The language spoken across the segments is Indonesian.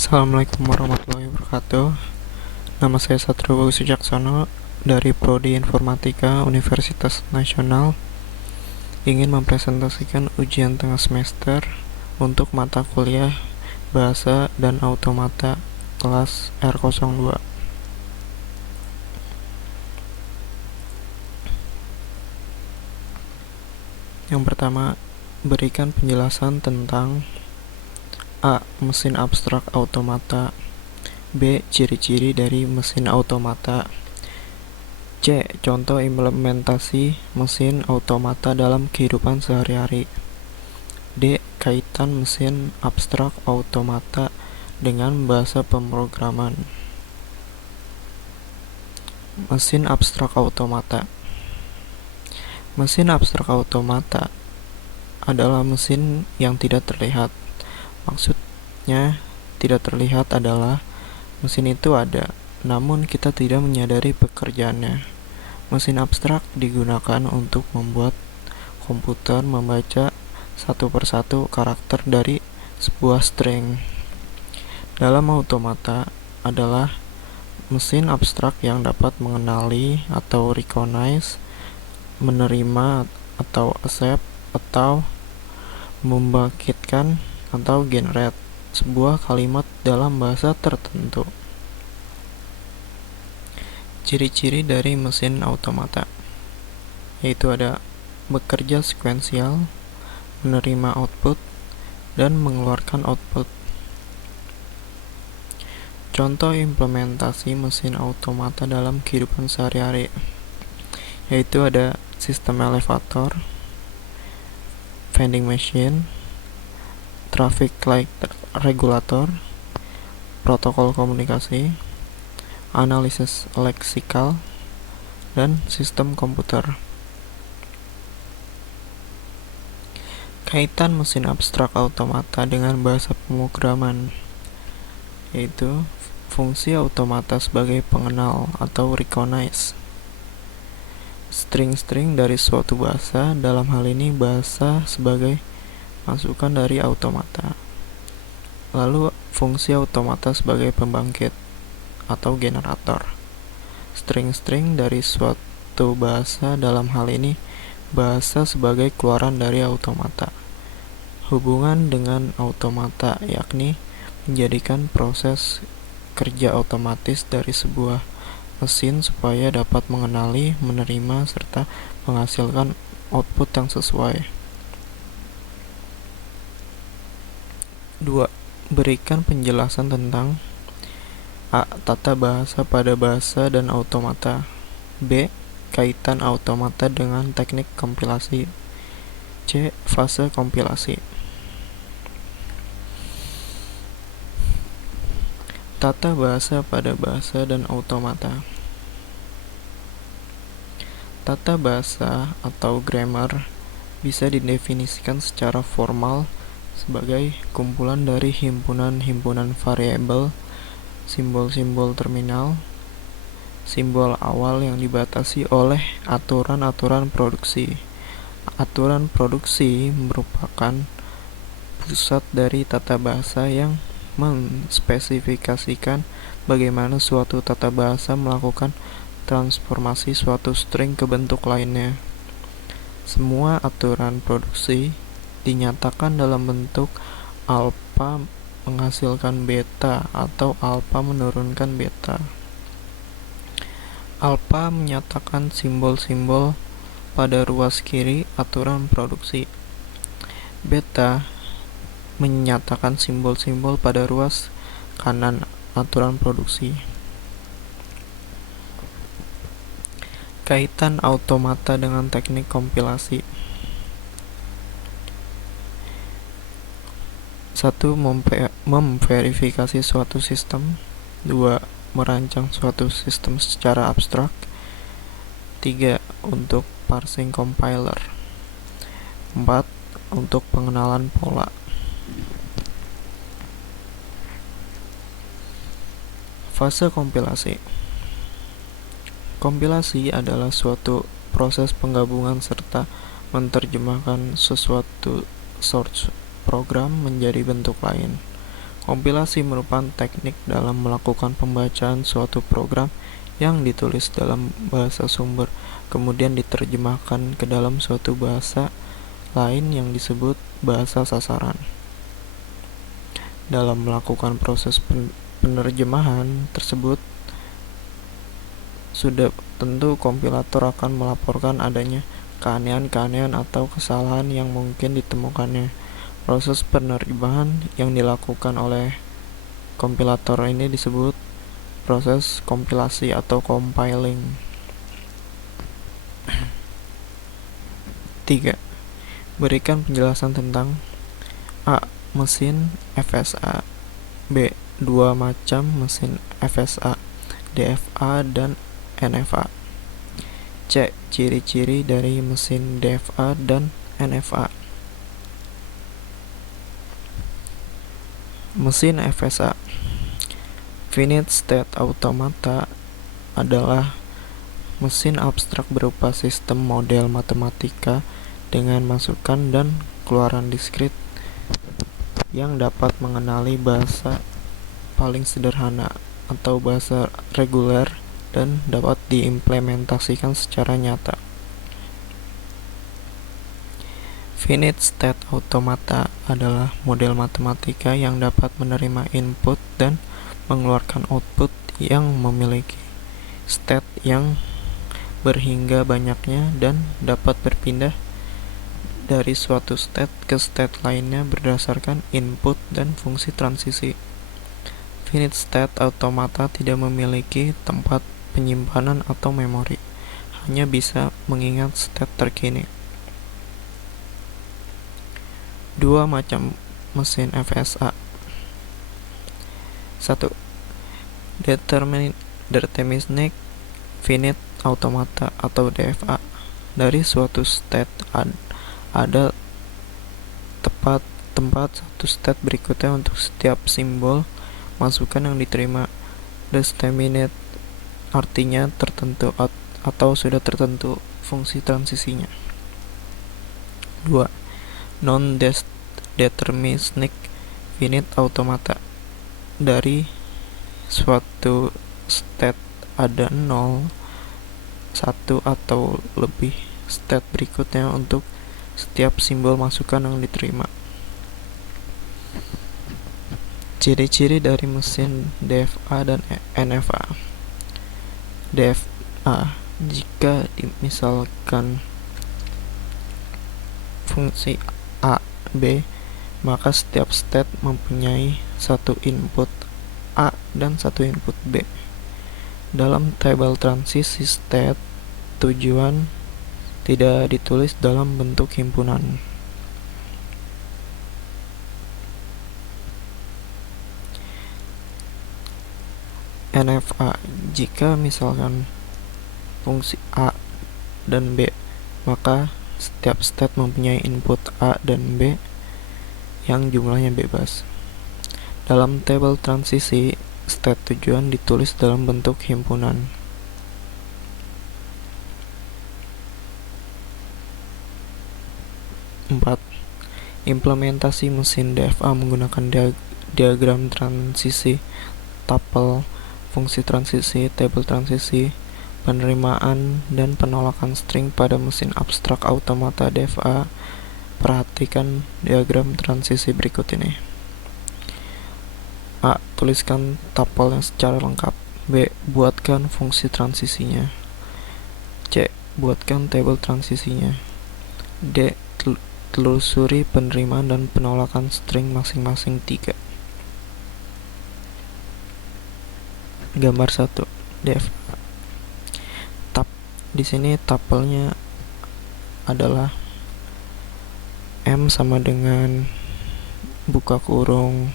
Assalamualaikum warahmatullahi wabarakatuh. Nama saya Satrio Bagus Sujaksono dari Prodi Informatika Universitas Nasional. Ingin mempresentasikan ujian tengah semester untuk mata kuliah Bahasa dan Automata kelas R02. Yang pertama, berikan penjelasan tentang A. Mesin abstrak automata. B. Ciri-ciri dari mesin automata. C. Contoh implementasi mesin automata dalam kehidupan sehari-hari. D. Kaitan mesin abstrak automata dengan bahasa pemrograman. Mesin abstrak automata. Mesin abstrak automata adalah mesin yang tidak terlihat. Maksudnya tidak terlihat adalah mesin itu ada, namun kita tidak menyadari pekerjaannya. Mesin abstrak digunakan untuk membuat komputer membaca satu persatu karakter dari sebuah string. Dalam automata adalah mesin abstrak yang dapat mengenali atau recognize, menerima atau accept, atau membangkitkan atau generate sebuah kalimat dalam bahasa tertentu. Ciri-ciri dari mesin automata yaitu ada bekerja sekuensial, menerima output, dan mengeluarkan output. Contoh implementasi mesin automata dalam kehidupan sehari-hari yaitu ada sistem elevator, vending machine, traffic light regulator, protokol komunikasi, analisis leksikal, dan sistem komputer. Kaitan mesin abstrak automata dengan bahasa pemrograman yaitu fungsi automata sebagai pengenal atau recognize. String-string dari suatu bahasa, dalam hal ini bahasa sebagai masukan dari automata. Lalu fungsi automata sebagai pembangkit atau generator. String-string dari suatu bahasa, dalam hal ini bahasa sebagai keluaran dari automata. Hubungan dengan automata yakni menjadikan proses kerja otomatis dari sebuah mesin supaya dapat mengenali, menerima, serta menghasilkan output yang sesuai. 2. Berikan penjelasan tentang A. Tata bahasa pada bahasa dan automata. B. Kaitan automata dengan teknik kompilasi. C. Fase kompilasi. Tata bahasa pada bahasa dan automata. Tata bahasa atau grammar bisa didefinisikan secara formal sebagai kumpulan dari himpunan-himpunan variabel, simbol-simbol terminal, simbol awal yang dibatasi oleh aturan-aturan produksi. Aturan produksi merupakan pusat dari tata bahasa yang menspesifikasikan bagaimana suatu tata bahasa melakukan transformasi suatu string ke bentuk lainnya. Semua aturan produksi dinyatakan dalam bentuk alfa menghasilkan beta atau alfa menurunkan beta. Alfa menyatakan simbol-simbol pada ruas kiri aturan produksi. Beta menyatakan simbol-simbol pada ruas kanan aturan produksi. Kaitan automata dengan teknik kompilasi. 1. Memverifikasi suatu sistem. 2. Merancang suatu sistem secara abstrak. 3. Untuk parsing compiler. 4. Untuk pengenalan pola. Fase kompilasi. Kompilasi adalah suatu proses penggabungan serta menerjemahkan sesuatu source program menjadi bentuk lain. Kompilasi merupakan teknik dalam melakukan pembacaan suatu program yang ditulis dalam bahasa sumber, kemudian diterjemahkan ke dalam suatu bahasa lain yang disebut bahasa sasaran. Dalam melakukan proses penerjemahan tersebut, sudah tentu kompilator akan melaporkan adanya keanehan-keanehan atau kesalahan yang mungkin ditemukannya. Proses penerjemahan yang dilakukan oleh kompilator ini disebut proses kompilasi atau compiling. 3. Berikan penjelasan tentang A. Mesin FSA, B. Dua macam mesin FSA, DFA dan NFA. C. Ciri-ciri dari mesin DFA dan NFA. Mesin FSA. Finite State Automata adalah mesin abstrak berupa sistem model matematika dengan masukan dan keluaran diskrit yang dapat mengenali bahasa paling sederhana atau bahasa reguler dan dapat diimplementasikan secara nyata. Finite State Automata adalah model matematika yang dapat menerima input dan mengeluarkan output yang memiliki state yang berhingga banyaknya dan dapat berpindah dari suatu state ke state lainnya berdasarkan input dan fungsi transisi. Finite State Automata tidak memiliki tempat penyimpanan atau memori, hanya bisa mengingat state terkini. Dua macam mesin FSA. 1. Deterministic Finite Automata atau DFA. Dari suatu state ada tempat satu state berikutnya untuk setiap simbol masukan yang diterima. Determinate artinya tertentu atau sudah tertentu fungsi transisinya. 2. Non-deterministic Finite Automata. Dari suatu state ada 0, 1 atau lebih state berikutnya untuk setiap simbol masukan yang diterima. Ciri-ciri dari mesin DFA dan NFA. DFA, jika misalkan fungsi A, B, maka setiap state mempunyai satu input A dan satu input B. Dalam tabel transisi state, tujuan tidak ditulis dalam bentuk himpunan. NFA, jika misalkan fungsi A dan B, maka setiap state mempunyai input A dan B yang jumlahnya bebas. Dalam tabel transisi, state tujuan ditulis dalam bentuk himpunan. 4. Implementasi mesin DFA menggunakan diagram transisi, tupel, fungsi transisi, tabel transisi, penerimaan dan penolakan string pada mesin abstrak automata DFA. Perhatikan diagram transisi berikut ini. A. Tuliskan tupelnya secara lengkap. B. Buatkan fungsi transisinya. C. Buatkan tabel transisinya. D. Telusuri penerimaan dan penolakan string masing-masing 3. Gambar 1. DFA. Di sini tupelnya adalah M sama dengan buka kurung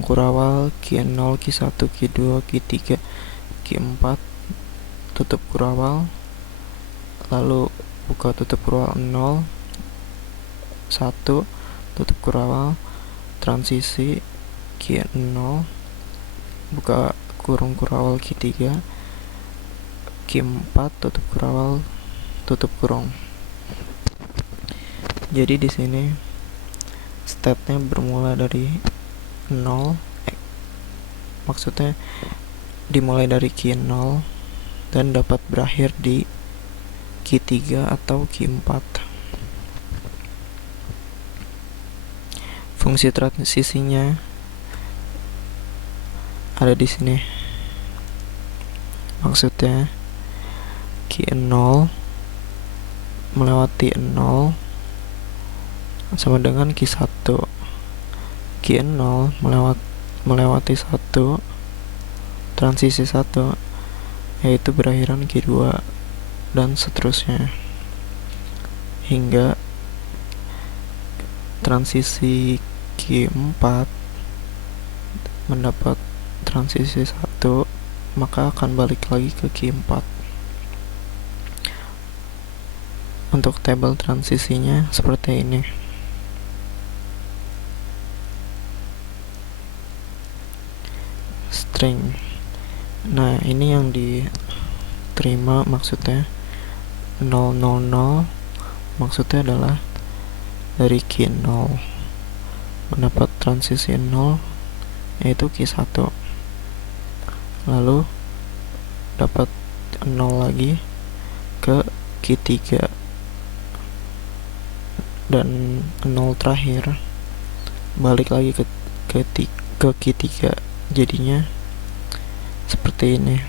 kurawal Q0, Q1, Q2, Q3, Q4, tutup kurawal, lalu buka tutup kurawal 0, 1, tutup kurawal, transisi Q0, buka kurung kurawal Q3, Q4, tutup kurawal, tutup kurung. Jadi di sini state-nya bermula dari 0, maksudnya dimulai dari Q 0 dan dapat berakhir di Q 3 atau Q 4. Fungsi transisinya ada di sini. Maksudnya Q 0 melewati 0 sama dengan Q 1. Q 0 melewati 1, transisi 1, yaitu berakhiran Q 2 dan seterusnya hingga transisi Q 4 mendapat transisi 1, maka akan balik lagi ke Q 4. Untuk tabel transisinya seperti ini. String. Nah, ini yang diterima maksudnya 000, maksudnya adalah dari Q 0 mendapat transisi 0, yaitu Q 1, lalu dapat 0 lagi ke Q 3 dan 0 terakhir balik lagi ke Q 3. Jadinya seperti ini.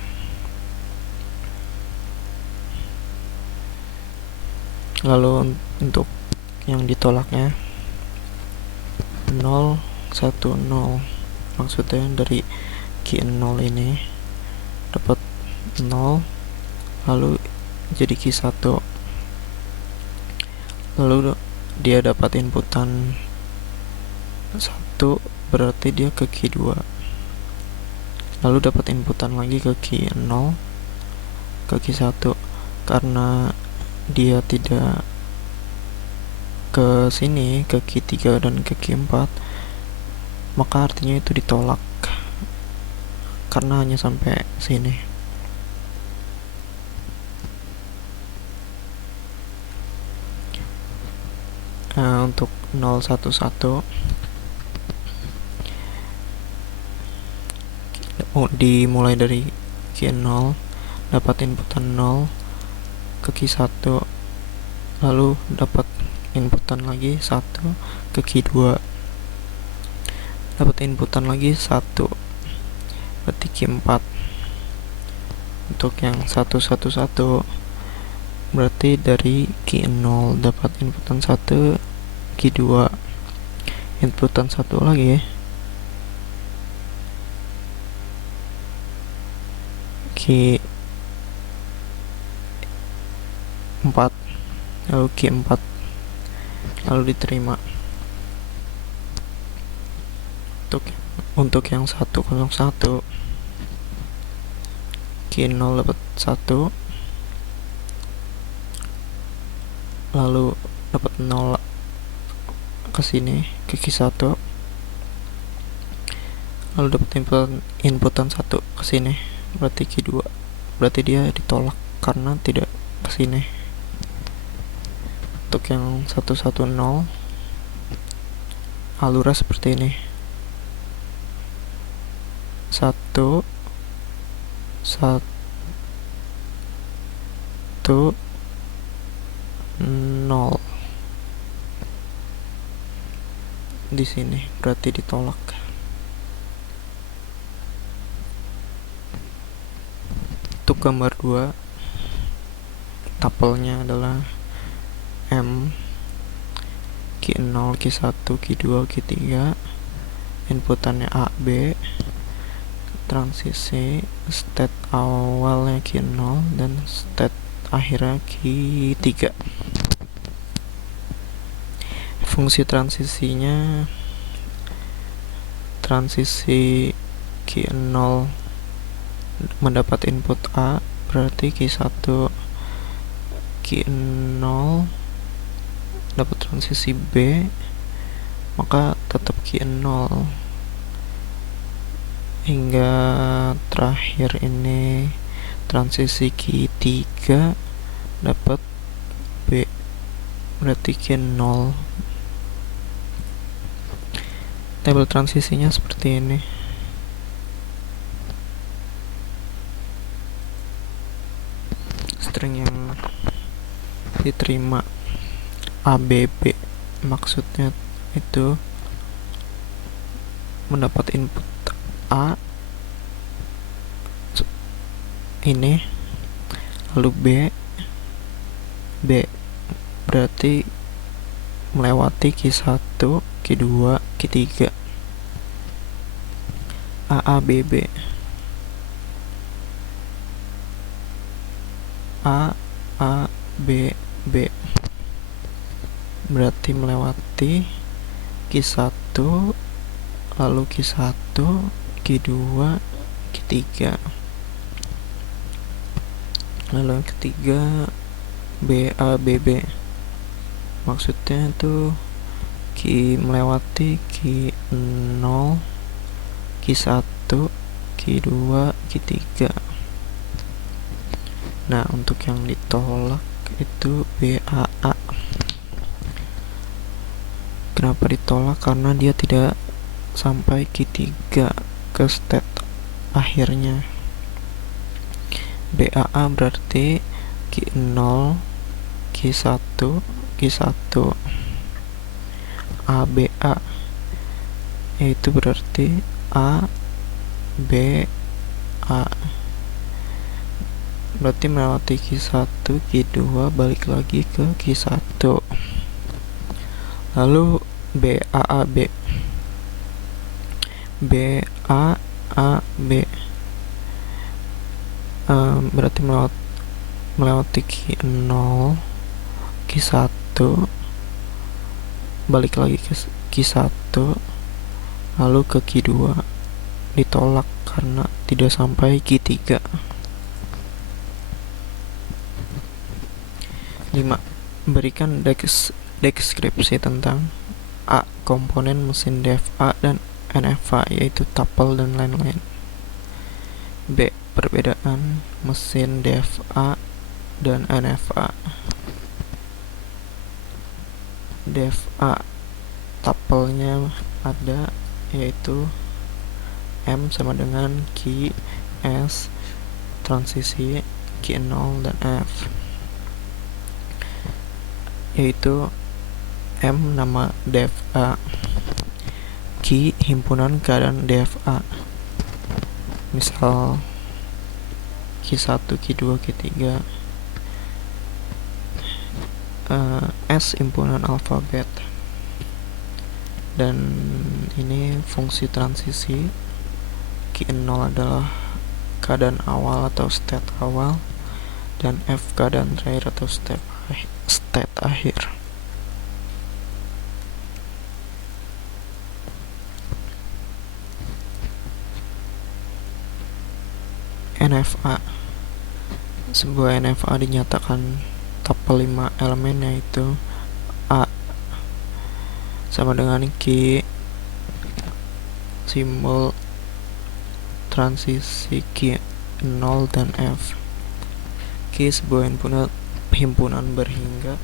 Lalu untuk yang ditolaknya 0, 1, 0, maksudnya dari Q 0 ini dapat 0 lalu jadi Q 1, lalu dia dapat inputan 1, berarti dia ke Q 2, lalu dapat inputan lagi ke Q 0, ke Q 1. Karena dia tidak ke sini, ke Q 3 dan ke Q 4, maka artinya itu ditolak karena hanya sampai sini. Nah, untuk 011 dimulai dari Q 0, dapat inputan 0 ke Q 1, lalu dapat inputan lagi 1 ke Q 2, dapat inputan lagi 1, berarti Q 4. Untuk yang 111 berarti dari Q 0 dapat inputan 1, Q 2, inputan 1 lagi, Q 4, lalu Q 4, lalu diterima. Untuk yang 101 Q 0 dapat 1, lalu dapat 0 ke sini ke Q 1, lalu dapat inputan 1 ke sini, berarti Q 2, berarti dia ditolak karena tidak ke sini. Untuk yang 110 alurnya seperti ini. 1 1 0 di sini, berarti ditolak. Untuk gambar 2, tapelnya adalah M, Q 0, Q 1, Q 2, Q 3, inputannya A, B, transisi, state awalnya Q 0 dan state akhirnya Q 3. Fungsi transisinya, transisi Q 0 mendapat input A, berarti Q 1, Q 0 dapat transisi B, maka tetap Q 0 hingga terakhir ini transisi Q 3 dapat B, berarti Q 0. tabel transisinya seperti ini. String yang diterima ABB, maksudnya itu mendapat input A ini, lalu B berarti melewati Q1, Q2, Q3. AABB AABB berarti melewati Q1, lalu Q1, Q2, Q3. Lalu yang ketiga BABB, maksudnya itu melewati Q0, Q1, Q2, Q3. Nah, untuk yang ditolak itu BAA. Kenapa ditolak? Karena dia tidak sampai Q3 ke state akhirnya. BAA berarti Q0, Q1, Q1. ABA yaitu berarti A, B, A, berarti melewati Q1, Q2, balik lagi ke Q1. Lalu BAAB berarti melewati Q0, Q1, balik lagi ke Q1, lalu ke Q2, ditolak karena tidak sampai Q3. 5. Berikan deskripsi tentang A. Komponen mesin DFA dan NFA, yaitu tuple dan lain-lain. B. Perbedaan mesin DFA dan NFA. DFA tuple-nya ada, yaitu M sama dengan Q, S, transisi Q0 dan F, yaitu M nama DFA, Q himpunan keadaan DFA, misal Q1, Q2, Q3. S himpunan alfabet, dan ini fungsi transisi. Q0 adalah keadaan awal atau state awal, dan F keadaan terakhir atau state akhir. NFA. Sebuah NFA dinyatakan tuple 5 elemen, yaitu A sama dengan Q, simbol transisi Q0 dan F. Q sebuah himpunan berhingga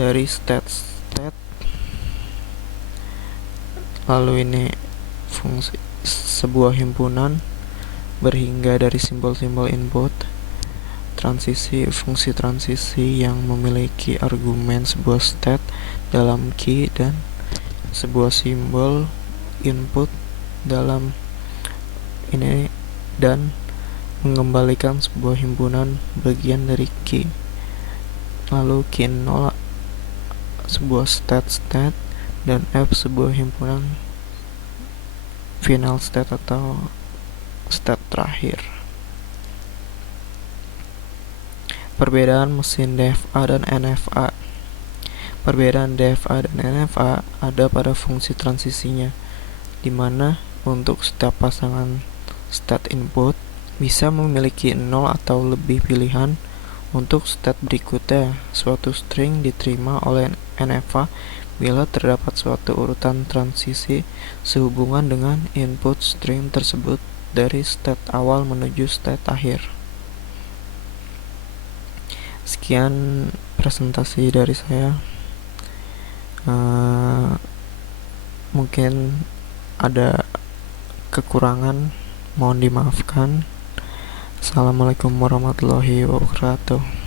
dari state, lalu ini fungsi sebuah himpunan berhingga dari simbol-simbol input. Transisi, fungsi transisi yang memiliki argumen sebuah state dalam Q dan sebuah simbol input dalam ini, dan mengembalikan sebuah himpunan bagian dari Q. Lalu Q0 sebuah state dan F sebuah himpunan final state atau state terakhir. Perbedaan mesin DFA dan NFA. Perbedaan DFA dan NFA ada pada fungsi transisinya, di mana untuk setiap pasangan state input bisa memiliki 0 atau lebih pilihan. Untuk state berikutnya, suatu string diterima oleh NFA bila terdapat suatu urutan transisi sehubungan dengan input string tersebut dari state awal menuju state akhir. Sekian presentasi dari saya. Mungkin ada kekurangan, mohon dimaafkan. Assalamualaikum warahmatullahi wabarakatuh.